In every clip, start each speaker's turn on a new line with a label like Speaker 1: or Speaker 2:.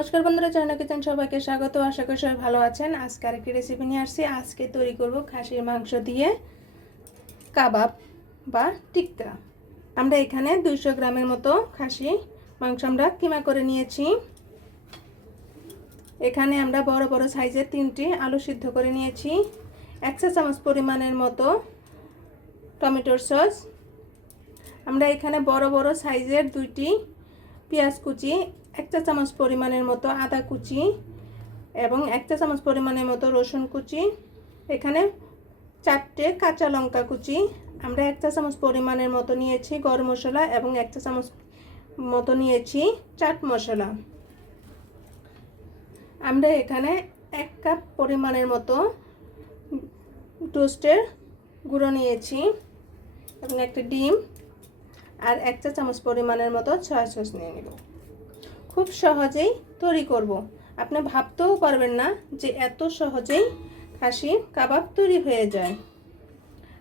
Speaker 1: নমস্কার বন্ধুরা China kitchen সবাইকে স্বাগত। আশা করি সবাই ভালো আছেন। আজকে আরেকটি রেসিপি নিয়ে আসছি। আজকে তৈরি করব খাসির মাংস দিয়ে কাবাব বা টিক্কা। আমরা এখানে দুইশো গ্রামের মতো খাসি মাংস আমরা কিমা করে নিয়েছি। এখানে আমরা বড় বড় সাইজের তিনটি আলু সিদ্ধ করে নিয়েছি। এক চা চামচ পরিমাণের মতো টমেটোর সস। আমরা এখানে বড় বড় সাইজের দুইটি পেঁয়াজ কুচি এক চা চামচ পরিমাণের মতো আদা কুচি এবং এক চা চামচ পরিমাণের মতো রসুন কুচি। এখানে চারটে কাঁচা লঙ্কা কুচি। আমরা এক চা চামচ পরিমাণের মতো নিয়েছি গরম মশলা এবং এক চা চামচ মতো নিয়েছি চাট মশলা। আমরা এখানে এক কাপ পরিমাণের মতো টোস্টের গুঁড়ো নিয়েছি এবং একটা ডিম আর এক চা চামচ পরিমাণের মতো ছয়া সস নিয়ে নেব। খুব সহজেই তৈরি করব। আপনি ভাবতেও পারবেন না যে এত সহজেই খাসি কাবাব তৈরি হয়ে যায়।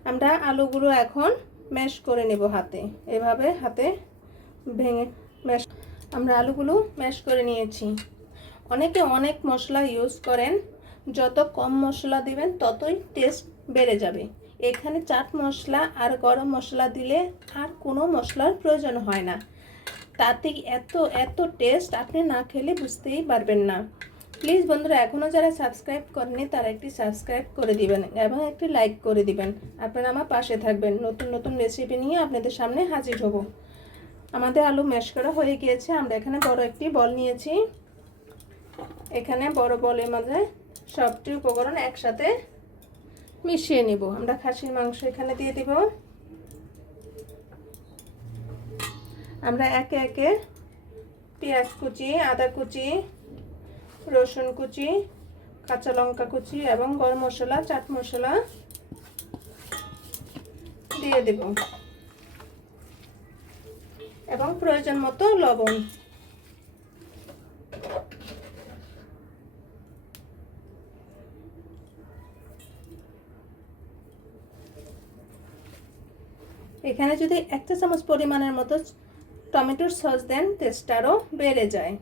Speaker 1: আমরা আলুগুলো এখন ম্যাশ করে নেব হাতে। এভাবে হাতে ভেঙে ম্যাশ আমরা আলুগুলো ম্যাশ করে নিয়েছি। অনেকে অনেক মশলা ইউজ করেন। যত কম মশলা দিবেন ততই টেস্ট বেড়ে যাবে। এখানে চাট মশলা আর গরম মশলা দিলে আর কোনো মশলার প্রয়োজন হয় না। তাতে এত এত টেস্ট আপনি না খেলে বুঝতেই পারবেন না। প্লিজ বন্ধুরা এখনও যারা সাবস্ক্রাইব করেনি তারা একটি সাবস্ক্রাইব করে দিবেন এবং একটি লাইক করে দিবেন। আপনারা আমার পাশে থাকবেন। নতুন নতুন রেসিপি নিয়ে আপনাদের সামনে হাজির হব। আমাদের আলু ম্যাশ করা হয়ে গিয়েছে। আমরা এখানে বড় একটি বল নিয়েছি। এখানে বড় বলের মাঝে সবটি উপকরণ একসাথে মিশিয়ে নিব। আমরা খাসির মাংস এখানে দিয়ে দিব। আমরা একে একে পেঁয়াজ কুচি, আদা কুচি, রসুন কুচি, কাঁচা লঙ্কা কুচি এবং গরম মশলা, চাট মশলা দিয়ে দেব। এবং প্রয়োজন মতো লবণ। এখানে যদি একটা চামচ পরিমাণের মতো টমেটোর সস দেন টেস্ট আরও বেড়ে যায়।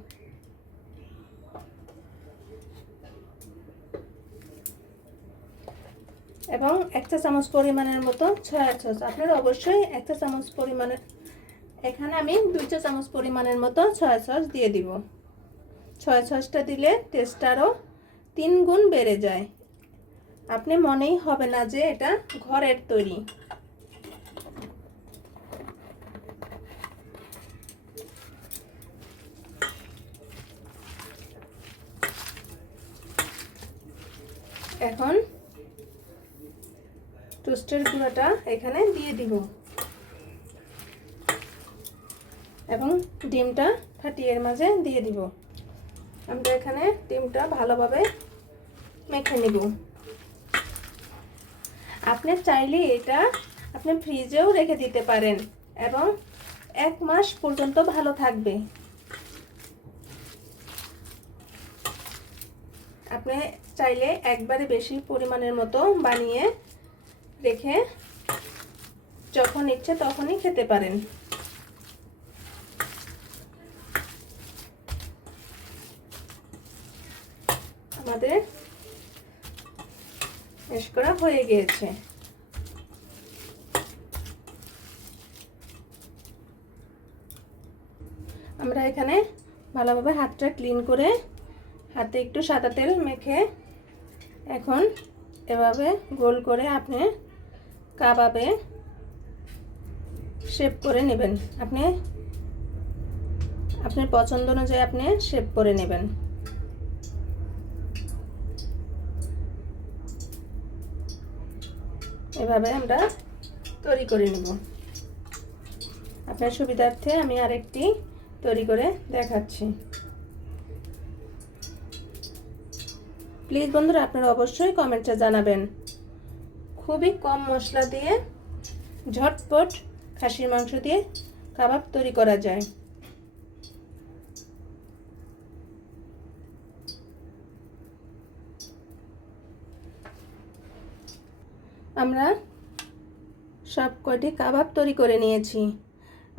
Speaker 1: এবং একটা চামচ পরিমাণের মতো ছয়া সস। আপনারা অবশ্যই একটা চামচ পরিমাণের, এখানে আমি দুই চা চামচ পরিমাণের মতো ছয়া সস দিয়ে দিব। ছয়া সসটা দিলে টেস্ট আরও তিন গুণ বেড়ে যায়। আপনি মনেই হবে না যে এটা ঘরের তৈরি। এখন টোস্টের গুঁড়োটা এখানে দিয়ে দিব। এবং ডিমটা ফাটিয়ে মাঝে দিয়ে দিব। আমরা এখানে ডিমটা ভালোভাবে মেখে নিব। আপনি চাইলে এটা আপনি ফ্রিজেও রেখে দিতে পারেন এবং এক মাস পর্যন্ত ভালো থাকবে। আপনি চাইলে একবারে বেশি পরিমাণের মতো বানিয়ে রেখে যখন ইচ্ছে তখনই খেতে পারেন। আমাদের শেষ করা হয়ে গিয়েছে। আমরা এখানে ভালোভাবে হাতটা ক্লিন করে হাতে একটু সাদা তেল মেখে এখন এভাবে গোল করে আপনি কাবাবে শেপ করে নেবেন। আপনি আপনার পছন্দ অনুযায়ী আপনি শেপ করে নেবেন। এভাবে আমরা তৈরি করে নেব। আপনার সুবিধার্থে আমি আরেকটি তৈরি করে দেখাচ্ছি। প্লিজ বন্ধুরা আপনারা অবশ্যই কমেন্টে জানাবেন। খুবই কম মশলা দিয়ে ঝটপট খাসির মাংস দিয়ে কাবাব তৈরি করা যায়। আমরা সব কয়টি কাবাব তৈরি করে নিয়েছি।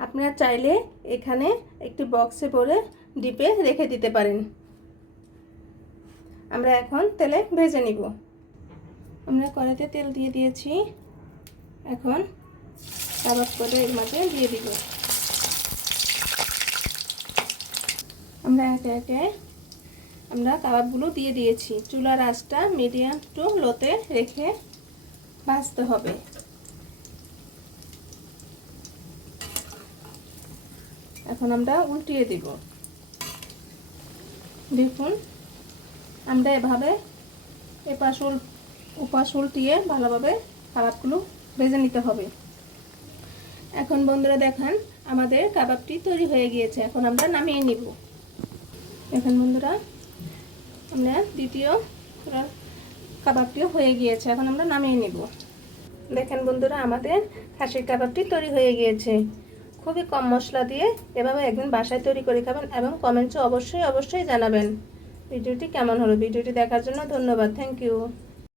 Speaker 1: আপনারা চাইলে এখানে একটি বক্সে ভরে ডিপে রেখে দিতে পারেন। আমরা এখন তেলে ভেজে নিব। আমরা কড়াইতে তেল দিয়ে দিয়েছি। এখন কাবাব করে এর মাঝে দিয়ে দিব। আমরা একে একে আমরা কাবাবগুলো দিয়ে দিয়েছি। চুলার আঁচটা মিডিয়াম টু লোতে রেখে ভাজতে হবে। এখন আমরা উল্টিয়ে দিব। দেখুন আমরা এভাবে এপাশ উল উপাস উল্টিয়ে ভালোভাবে কাবাবগুলো ভেজে নিতে হবে। এখন বন্ধুরা দেখান, আমাদের কাবাবটি তৈরি হয়ে গিয়েছে। এখন আমরা নামিয়ে নিব। এখন বন্ধুরা, আমরা দ্বিতীয় কাবাবটিও হয়ে গিয়েছে। এখন আমরা নামিয়ে নিব। দেখেন বন্ধুরা, আমাদের খাসির কাবাবটি তৈরি হয়ে গিয়েছে। খুবই কম মশলা দিয়ে এভাবে একদিন বাসায় তৈরি করে খাবেন এবং কমেন্টসে অবশ্যই অবশ্যই জানাবেন। ভিডিওটি কেমন হলো? ভিডিওটি দেখার জন্য ধন্যবাদ। Thank you